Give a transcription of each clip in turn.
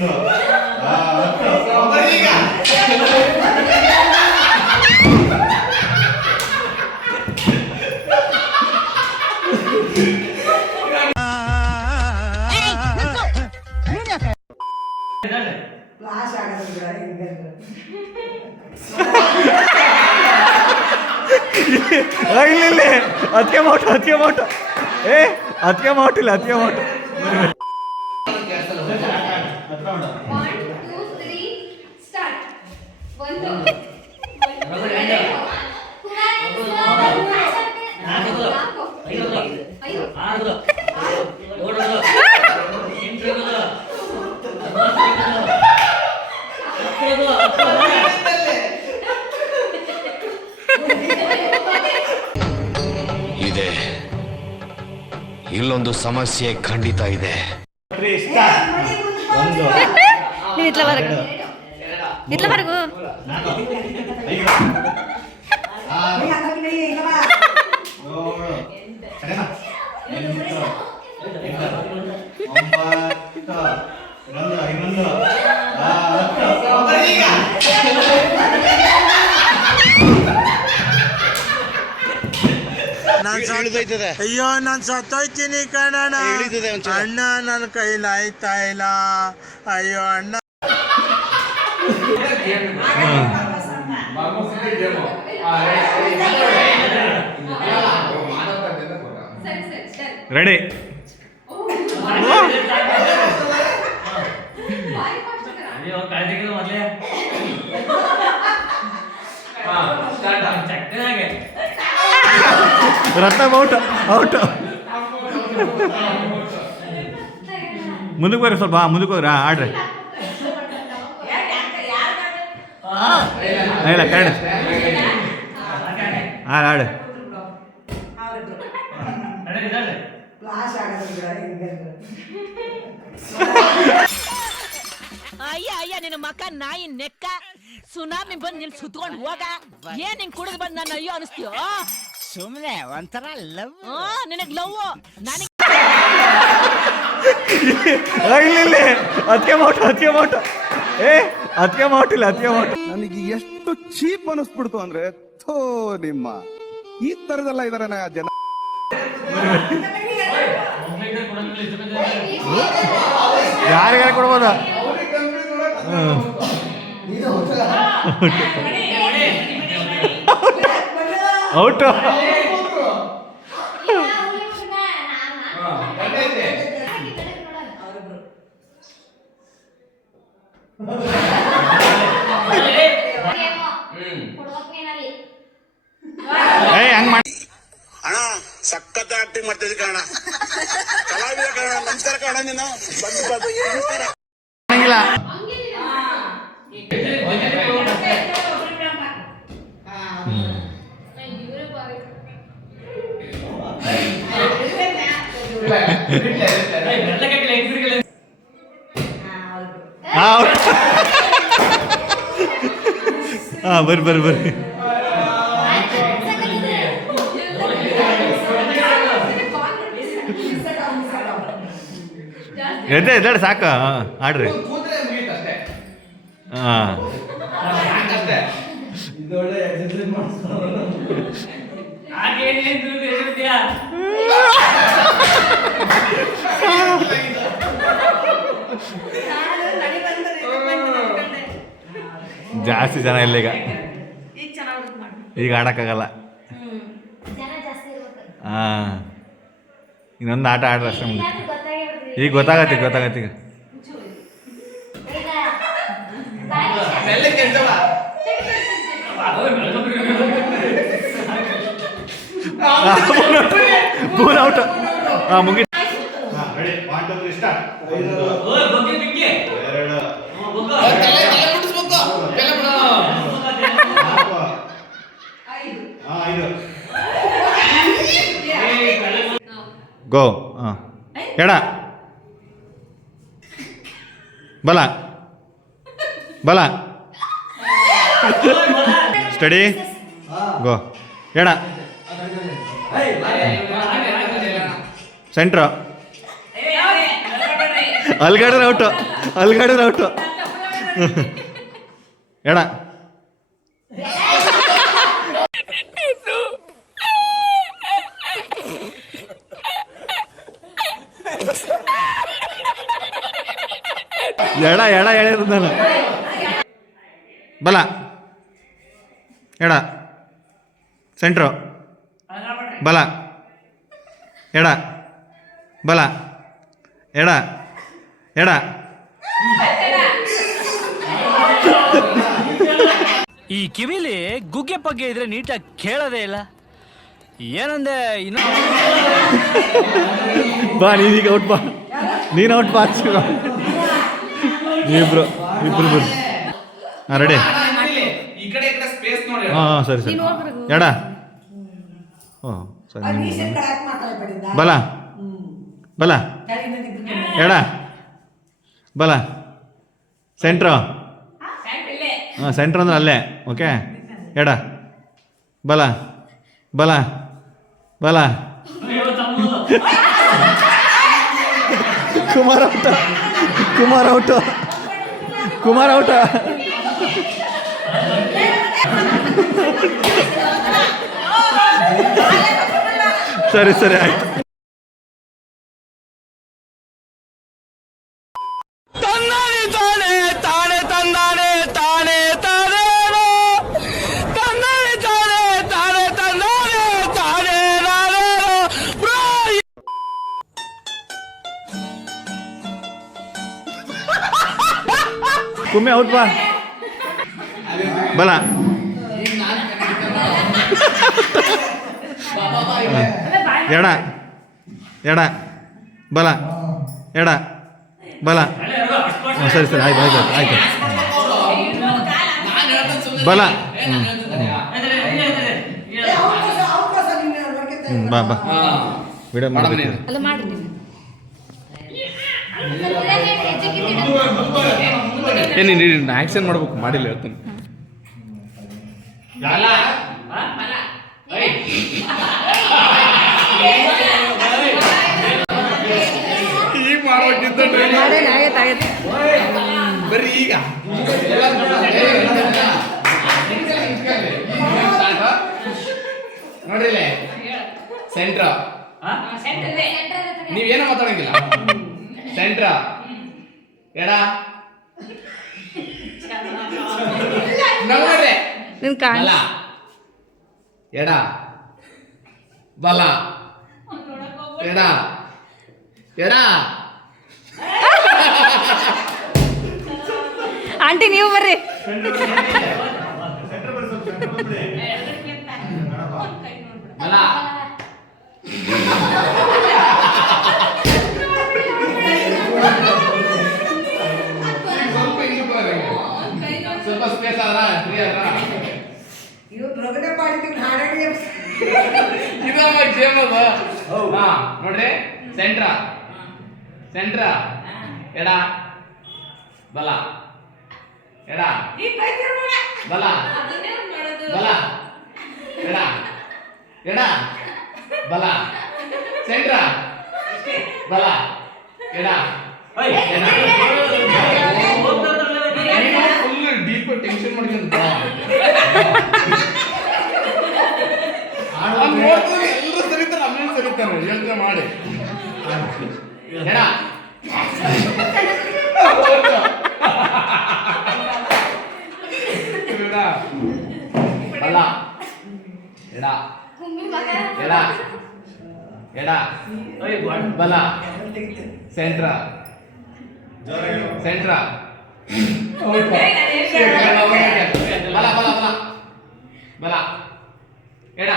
ಇಲ್ಲ ಅದಕ್ಕೆ ಮಾಟ ಏ ಅದಕ್ಕೆ ಮಾಟಿಲ್ಲ ಅದಕ್ಕೆ ಮಾಟ ಇದೆ ಇಲ್ಲೊಂದು ಸಮಸ್ಯೆ ಖಂಡಿತ ಇದೆ. ಇಟ್ಲವರೆಗೂ ಅಯ್ಯೋ ನಾನು ಸತ್ತೋಯ್ತೀನಿ ಕಣಣ್ಣ. ಅಣ್ಣ ನನ್ನ ಕೈಲಾಯ್ತಾ ಇಲ್ಲ. ಅಯ್ಯೋ ಅಣ್ಣ. ರೆಡಿ ರತ್ನ ಔಟ್ ಮುಂದಕ್ಕೆ ಬರ್ರಿ ಸ್ವಲ್ಪ ಮುಂದಕ್ಕೆ ಹೋಗ್ರಿ ಆಡ್ರಿ ಇಲ್ಲ ಕರೆಕ್ಟ್ ಆಡು ಅಯ್ಯ ನಿನ್ನ ಮಕ್ಕ ನಾಯಿ ನೆಕ್ಕ ಸುನಾಮಿ ಬಂದು ನಿನ್ ಸುತ್ಕೊಂಡು ಹೋಗ ಏನ್ ನಿನ್ ಕುಡಿದು ಬಂದು ನನ್ನ ಅಯ್ಯೋ ಅನಿಸ್ತೀಯೋ ಸುಮ್ಮನೆ ಒಂಥರ ಲವ್. ನಿನಗ್ ಲವ್ ನನಗೆ ಇಲ್ಲ ಅದಕ್ಕೆ ಮಾಟ ಏ ಅದಕ್ಕೆ ಮಾಟಿಲ್ಲ ಅದಕ್ಕೆ ಮಾಟ ನನಗೆ ಎಷ್ಟು ಚೀಪ್ ಅನಿಸ್ಬಿಡ್ತು ಅಂದ್ರೆ ಥೋ ನಿಮ್ಮ ಈ ತರದೆಲ್ಲ ಇದಾರೆ ಜನ. ಯಾರಿಗಾರ ಕೊಡ್ಬೋದ ಔಟ್ ಹಂಗ್ ಮಾಡಿ ಅಣ್ಣ ಸಖತ್ ಆಕ್ಟಿಂಗ್ ಮಾಡ್ತಿದ್ದೆ ಕಣ. ಕಲಾವಿದ ಕಣ. ನಮಸ್ಕಾರ ಕಣ. ನೀನು ಹಂಗಿಲ್ಲ ಬರ್ರಿ ಎದ್ದಾಳೆ ಸಾಕ ಆಡ್ರಿ ಜಾಸ್ತಿ ಜನ ಇಲ್ಲ ಈಗ ಆಡಕ್ಕಾಗಲ್ಲ. ಇನ್ನೊಂದು ಆಟ ಆಡ್ರಿ ಅಷ್ಟೇ ಮುಂದೆ. ಈಗ ಗೊತ್ತಾಗತ್ತೆ ಈಗ ಪೂರ ಔಟ್ ಮುಗಿ ಗೋ ಎಡ ಬಲ ಸ್ಟಡಿ ಗೋ ಎಡ ಸೆಂಟ್ರ್ ಅಲ್ಗಾಡಿದ್ರೆ ಔಟು, ಅಲ್ಗಾಡಿದ್ರೆ ಔಟು. ಎಡ. ಎಡ ಎಡ ಹೇಳಿರೋದು ನಾನು. ಬಲ, ಎಡ, ಸೆಂಟ್ರು, ಬಲ, ಎಡ, ಬಲ, ಎಡ, ಎಡ. ಈ ಕಿವಿಲಿ ಗುಗ್ಗೆ ಪಗ್ಗೆ ಇದ್ರೆ ನೀಟಾಗಿ ಕೇಳೋದೇ ಇಲ್ಲ. ಏನಂದೆ ಇನ್ನು ಬಾ ನೀನೀಗ ಔಟ್ ಬಾ, ನೀನು ಔಟ್ ಬಾ. ಇಬ್ರು ಇಬ್ರು ಬರ್ರಿ. ಹಾಂ ರೆಡಿ. ಹಾಂ ಸರಿ ಸರಿ. ಎಡ. ಹ್ಞೂ ಸರಿ. ಬಲ, ಬಲ, ಎಡ, ಬಲ, ಸೆಂಟ್ರು. ಹಾಂ ಸೆಂಟ್ರ್ ಅಂದ್ರೆ ಅಲ್ಲೇ. ಓಕೆ. ಎಡ, ಬಲ, ಬಲ, ಬಲ. ಕುಮಾರ್ ಔಟ, ಕುಮಾರ್ ಔಟ, ಕುಮಾರ್ ಔಟ. ಸರಿ ಸರಿ ಆಯ್ತು. ತಂದಾನೆ ತಾನೆ ತಾನೆ ತಂದಾನೆ ತಾನೆ ತಾನೇನೋ ತಂದಾನೆ ತಾನೆ ತಾನೆ ತಂದಾನೆ ತಾನೆ ನಾನೇನೋ ಬ್ರೋ. ಕುಮ್ಮೆ ಔಟ್ ಬಾ. ಬಲ, ಎಡ, ಎಡ, ಬಲ, ಎಡ, ಬಲ. ಸರಿ ಸರಿ ಆಯ್ತು ಆಯ್ತು ಆಯ್ತು. ಬಲ. ಬಾ ಬಾ ವಿಡಿಯೋ ಮಾಡಬೇಕು. ಏನೇನು ಆ್ಯಕ್ಷನ್ ಮಾಡ್ಬೇಕು, ಮಾಡಿಲ್ಲ ಹೇಳ್ತೀನಿ. ಈಗ ಮಾಡೋಕ್ಕಿಂತ ಬರ್ರಿ ಈಗ ನೋಡ್ರಿ ಸೆಂಟ್ರ. ನೀವೇನೋ ಮಾತಾಡಂಗಿಲ್ಲ. ಸೆಂಟ್ರ, ಎಡ, ನೋಡ್ರಿ ಬಲ, ಎಡ, ಬಲ, ಎಡ, ಎಡ. ಆಂಟಿ ನೀವು ಬರ್ರಿ. ಬಲ, ಸ್ವಲ್ಪ ಸ್ಪೇಸ್ ಆದ್ರ ಫ್ರೀ ಆದ್ರ ಇದಮ್ಮ ಗೇಮ್ ಅದು. ಹಾ ನೋಡ್ರಿ ಸೆಂಟ್ರ, ಸೆಂಟ್ರ, ಎಡ, ಬಲ, ಎಡ, ಬಲ, ಬಲ, ಎಡ, ಎಡ, ಬಲ, ಸೆಂಟ್ರ, ಬಲ, ಎಡ, ಫುಲ್ ಡೀಪ್ ಟೆನ್ಷನ್ ಮಾಡ್ಕೊಂಡು ಎಲ್ಲರೂ ಸರಿತಾರೆ, ಆಮೇಲೆ ಸರಿತಾರೆ ಯೋಚನೆ ಮಾಡಿ. ಎಡ, ಬಲ, ಎಡ, ಎಡ, ಎಡ, ಬಲ, ಸೆಂಟ್ರ, ಸೆಂಟ್ರ, ಬಲ, ಬಲ, ಬಲ, ಬಲ, ಎಡ.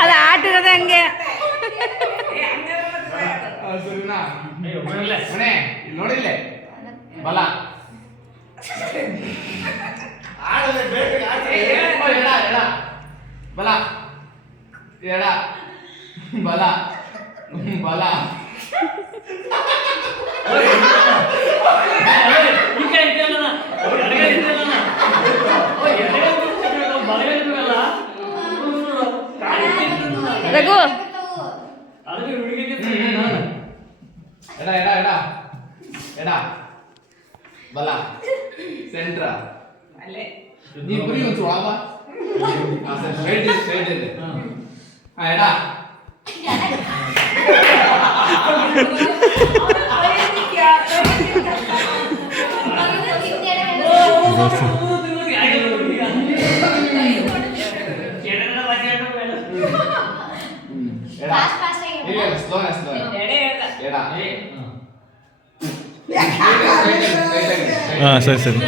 ಅದು ಆಟ ಇರೋದು ಹಂಗೆ. ಸರಿನಾ? ಮನೆ ಇಲ್ಲಿ ನೋಡಿಲ್ಲೇ ಬಲ, ಎಡ, ಎಡ, ಬಲ, ಎಡ, ಬಲ, ಬಲ. ರಘು ಬಲ ಸೆಂಟ್ರ ನೀ ಗುರಿ ಒಂದು ಒಳಗ ಸ್ಟ್ರೈಟ್ ಇದೆ ಎಡ ಸ್ಲೋ ಎಡ ಹಾಂ ಸರಿ ಸರಿ